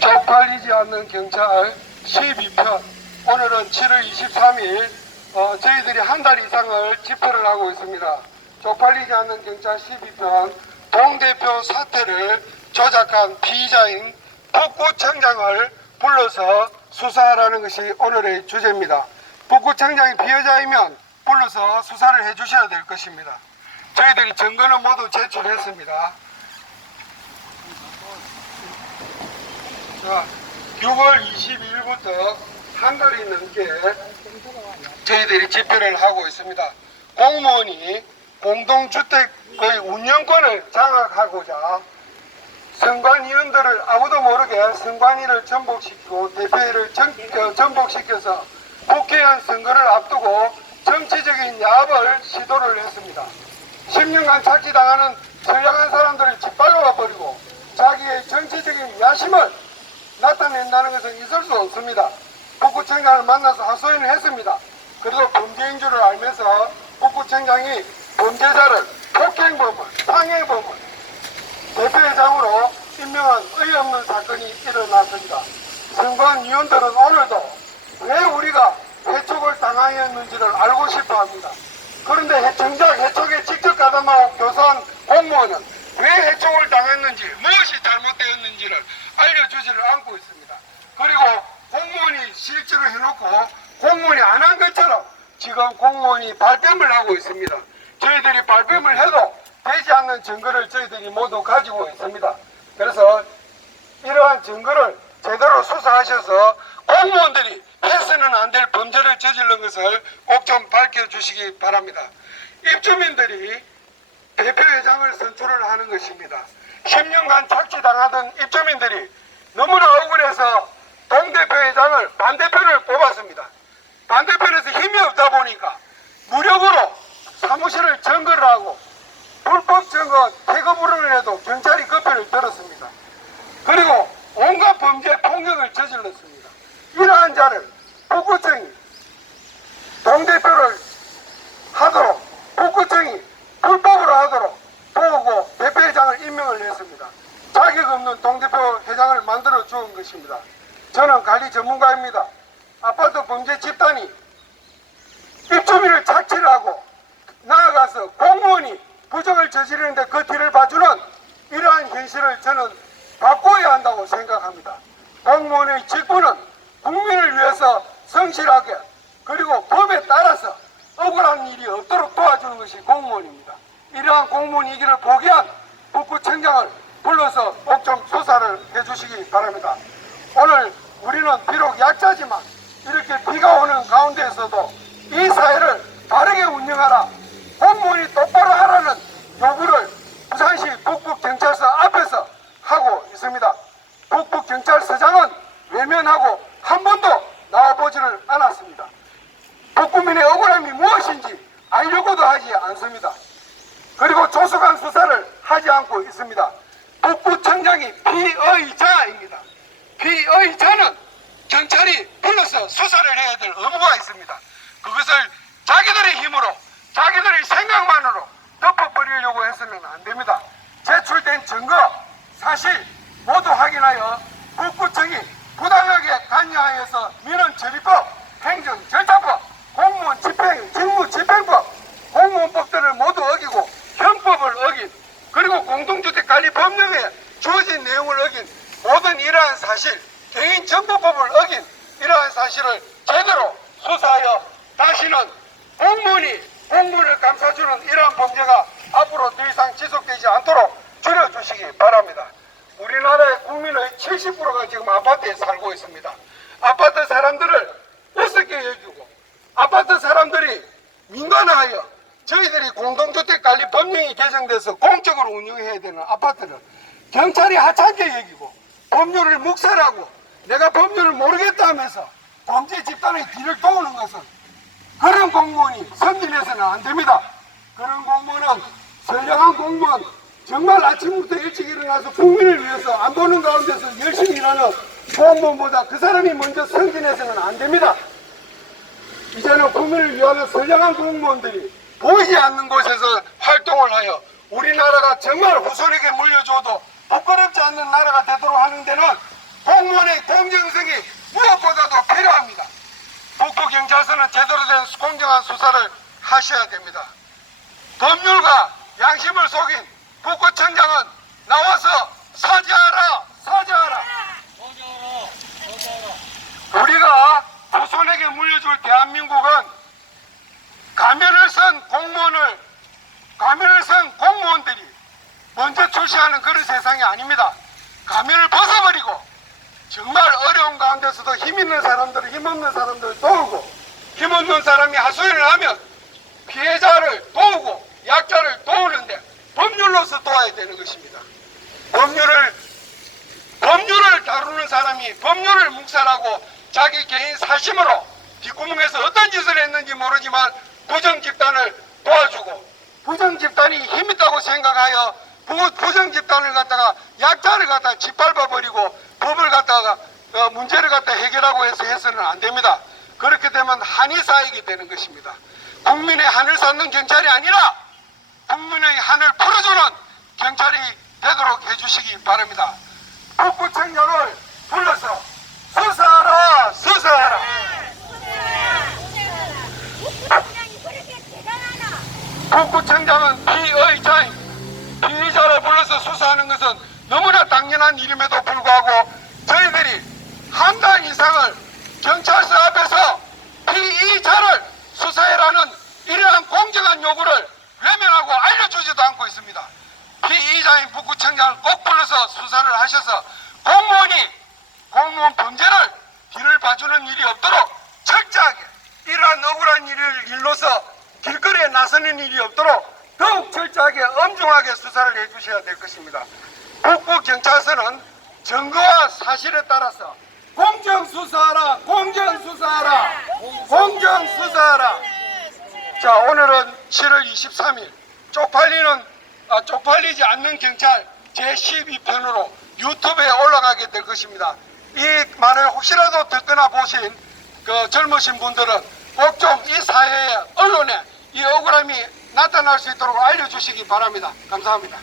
쪽팔리지 않는 경찰 12편 오늘은 7월 23일 어, 저희들이 한 달 이상을 집회를 하고 있습니다. 쪽팔리지 않는 경찰 12편 동대표 사태를 조작한 피의자인 북구청장을 불러서 수사하라는 것이 오늘의 주제입니다. 북구청장이 피해자이면 불러서 수사를 해 주셔야 될 것입니다. 저희들이 증거는 모두 제출했습니다. 자, 6월 22일부터 한 달이 넘게 저희들이 집회를 하고 있습니다. 공무원이 공동주택의 운영권을 장악하고자 선관위원들을 아무도 모르게 선관위를 전복시키고 대표회를 전, 어, 전복시켜서 국회의원 선거를 앞두고 정치적인 야합을 시도를 했습니다. 10년간 착취당하는 선량한 사람들을 짓밟아 버리고 자기의 정치적인 야심을 나타낸다는 것은 있을 수 없습니다. 북구청장을 만나서 하소연을 했습니다. 그래도 범죄인 줄을 알면서 북구청장이 범죄자를 폭행범을, 상해범을 대표회장으로 임명한 의없는 사건이 일어났습니다. 선관위원들은 오늘도 왜 우리가 해촉을 당하였는지를 알고 싶어 합니다. 그런데 정작 해촉에 직접 가담하고 교사한 공무원은 왜 해촉을 당했는지 무엇이 잘못되었는지를 알려주지를 않고 있습니다. 그리고 공무원이 실제로 해놓고 공무원이 안 한 것처럼 지금 공무원이 발뺌을 하고 있습니다. 저희들이 발뺌을 해도 되지 않는 증거를 저희들이 모두 가지고 있습니다. 그래서 이러한 증거를 제대로 수사하셔서 공무원들이 해서는 안 될 범죄를 저지른 것을 꼭 좀 밝혀주시기 바랍니다. 입주민들이 대표회장을 선출을 하는 것입니다. 10년간 착취당하던 입주민들이 너무나 억울해서 동대표회장을 반대편을 뽑았습니다. 반대편에서 힘이 없다 보니까 무력으로 사무실을 점거를 하고 불법 점거 태거불응을 해도 경찰이 그 편을 들었습니다. 그리고 온갖 범죄 폭력을 저질렀습니다. 이러한 자를 북구청이 동대표를 하도록 북구청이 불법으로 하도록 보고 대표회장을 임명을 했습니다. 자격 없는 동대표 회장을 만들어 주은 것입니다. 저는 관리 전문가입니다. 아파트 범죄 집단이 입주민을 착취를 하고 나아가서 공무원이 부정을 저지르는데 그 뒤를 봐주는 이러한 현실을 저는 바꿔야 한다고 생각합니다. 공무원의 직분은 국민을 위해서 성실하게 그리고 법에 따라서 억울한 일이 없도록 도와주는 것이 공무원입니다. 이러한 공무원 이기를 포기한 북구청장을 불러서 꼭좀 수사를 해주시기 바랍니다. 오늘 우리는 비록 약자지만 이렇게 비가 오는 가운데에서도 이 사회를 바르게 운영하라 공무원이 똑바로 하라는 요구를 부산시 북북경찰서 앞에서 하고 있습니다. 북북경찰서장은 외면하고 한 번도 나와보지를 않았습니다. 북구민의 억울함이 무엇인지 알려고도 하지 않습니다. 그리고 조속한 수사를 않고 있습니다. 북부 청장이 피의자입니다. 피의자는 경찰이 불러서 수사를 해야 될 의무가 있습니다. 그것을 자기들의 힘으로 자기들의 생각만으로 덮어버리려고 해서는 안 됩니다. 제출된 증거 사실 모두 확인하여 북구청이 부당하게 관여하여서 민원 처리법, 행정 절차법, 공무원 집행, 직무 집행법, 공무원법들을 모두 어기고 형법을 어긴 그리고 공동주택관리 법령에 주어진 내용을 어긴 모든 이러한 사실, 개인정보법을 어긴 이러한 사실을 제대로 수사하여 다시는 공무원이 공무원을 감싸주는 이러한 범죄가 앞으로 더 이상 지속되지 않도록 줄여주시기 바랍니다. 우리나라의 국민의 70%가 지금 아파트에 살고 있습니다. 아파트 사람들을 우습게 여기고 아파트 사람들이 민간화하여 저희들이 공동주택관리 법령이 개정돼서 공적으로 운영해야 되는 아파트를 경찰이 하찮게 여기고 법률을 묵살하고 내가 법률을 모르겠다 하면서 범죄 집단의 뒤를 도우는 것은 그런 공무원이 선진해서는 안 됩니다. 그런 공무원은 선량한 공무원 정말 아침부터 일찍 일어나서 국민을 위해서 안 보는 가운데서 열심히 일하는 공무원보다 그 사람이 먼저 선진해서는 안 됩니다. 이제는 국민을 위하는 선량한 공무원들이 보이지 않는 곳에서 활동을 하여 우리나라가 정말 후손에게 물려줘도 부끄럽지 않는 나라가 되도록 하는 데는 공무원의 공정성이 무엇보다도 필요합니다. 북부 경찰서는 제대로 된 공정한 수사를 하셔야 됩니다. 법률과 양심을 속인 북구청장은 나와서 사죄하라 사죄하라 우리가 후손에게 물려줄 대한민국은 가면을 쓴 공무원을 가면을 쓴 공무원들이 먼저 출시하는 그런 세상이 아닙니다. 가면을 벗어버리고 정말 어려운 가운데서도 힘 있는 사람들을 힘 없는 사람들을 도우고 힘 없는 사람이 하소연을 하면 피해자를 도우고 약자를 도우는데 법률로서 도와야 되는 것입니다. 법률을 법률을 다루는 사람이 법률을 묵살하고 자기 개인 사심으로 뒷구멍에서 어떤 짓을 했는지 모르지만 부정 집단을 도와주고 부정 집단이 힘 있다고 생각하여 부, 부정 집단을 갖다가 약자를 갖다가 짓밟아 버리고 법을 갖다가 어, 문제를 갖다 해결하고 해서 해서는 안 됩니다. 그렇게 되면 쌓이게 되는 것입니다. 국민의 한을 쌓는 경찰이 아니라 국민의 한을 풀어주는 경찰이 되도록 해주시기 바랍니다. 북구청장을 불러서 수사하라 수사하라 국장이 그렇게 대단하나? 북구청장은 피의자인 피의자를 불러서 수사하는 것은 너무나 당연한 일임에도 불구하고 저희들이 한 달 이상을 경찰서 앞에서 피의자를 수사해라는 이러한 공정한 요구를 외면하고 알려주지도 않고 있습니다. 피의자인 북구청장을 꼭 불러서 수사를 하셔서 공무원이 공무원 범죄를 뒤를 봐주는 일이 없도록 철저하게 이러한 억울한 일을 일로서 길거리에 나서는 일이 없도록 더욱 철저하게 엄중하게 수사를 해주셔야 될 것입니다. 북부 경찰서는 증거와 사실에 따라서 공정 수사하라, 공정 수사하라, 공정 수사하라. 자 오늘은 7월 23일 쪽팔리는 아, 쪽팔리지 않는 경찰 제 12편으로 유튜브에 올라가게 될 것입니다. 이 말을 혹시라도 듣거나 보신 그 젊으신 분들은 꼭 좀 이 사회에 언론에 이 억울함이 나타날 수 있도록 알려주시기 바랍니다. 감사합니다.